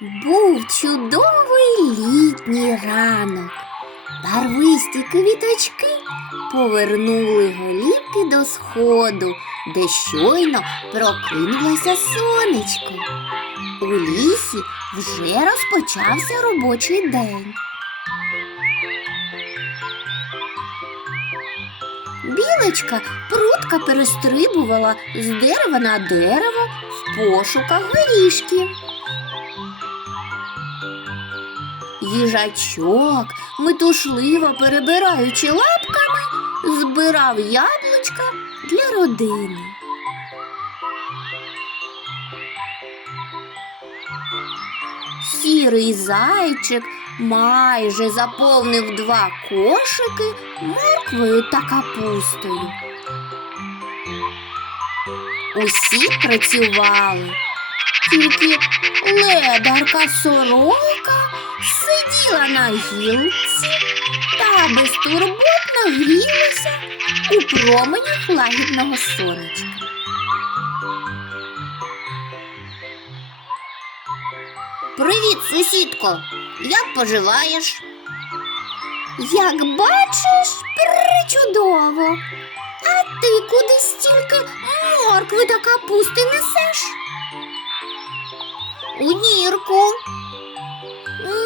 Був чудовий літній ранок. Барвисті квіточки повернули голівки до сходу, де щойно прокинулося сонечко. У лісі вже розпочався робочий день. Білочка прутка перестрибувала з дерева на дерево в пошуках горішків. Їжачок, метушливо перебираючи лапками, збирав яблучка для родини. Сірий зайчик майже заповнив два кошики морквою та капустою. Усі працювали, тільки ледарка сорока сиділа на гілці та безтурботно грілася у променях лагідного сонечка. Привіт, сусідко! Як поживаєш? Як бачиш, причудово. А ти куди стільки моркви та капусти несеш? У нірку.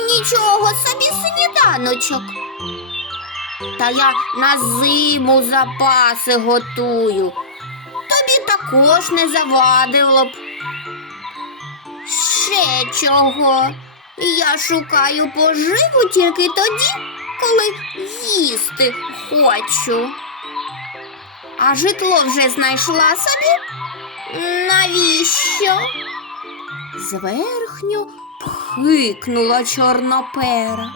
Нічого собі сніданочок. Та я на зиму запаси готую. Тобі також не завадило б. Ще чого? Я шукаю поживу тільки тоді, коли їсти хочу. А житло вже знайшла собі? Навіщо? Зверхньо пхикнула чорнопера.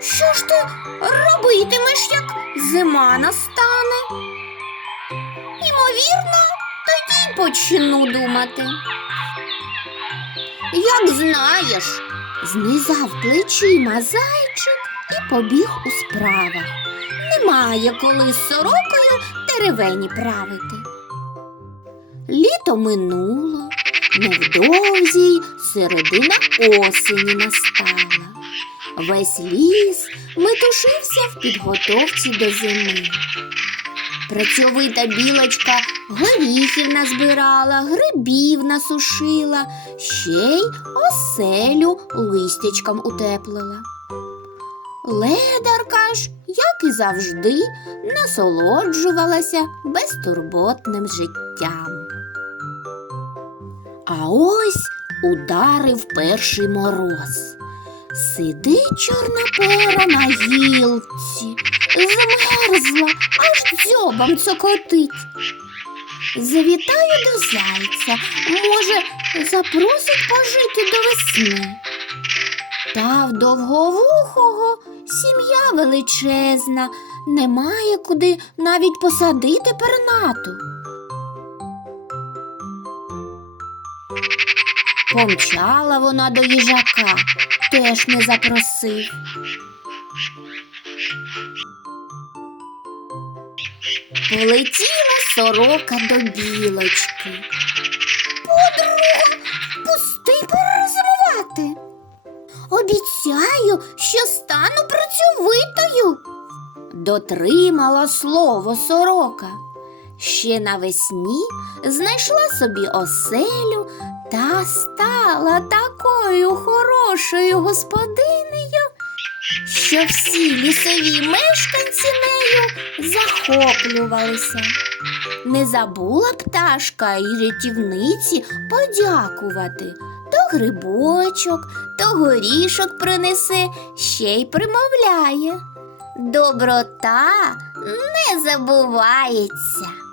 Що ж ти робитимеш, як зима настане? Імовірно, тоді почну думати. Як знаєш, знизав плечима зайчик і побіг у справах. Немає коли з сорокою теревені правити. Літо минуло, невдовзі й середина осені настала. Весь ліс метушився в підготовці до зими. Працьовита білочка горіхів назбирала, грибів насушила, ще й оселю листячком утеплила. Ледарка ж, як і завжди, насолоджувалася безтурботним життям. А ось ударив перший мороз. Сидить чорнопера на гілці, змерзла, аж дзьобом цокотить. Завітаю до зайця, може, запросить пожити до весни. Та в довговухого сім'я величезна, немає куди навіть посадити пернату. Помчала вона до їжака, теж не запросив. Полетіла сорока до білочки. Подруга, пусти перезимувати. Обіцяю, що стану працьовитою. Дотримала слово сорока. Ще навесні знайшла собі оселю та стала такою хорошою господинею, що всі лісові мешканці нею захоплювалися. Не забула пташка й рятівниці подякувати. То грибочок, то горішок принесе, ще й примовляє. Доброта не забувається.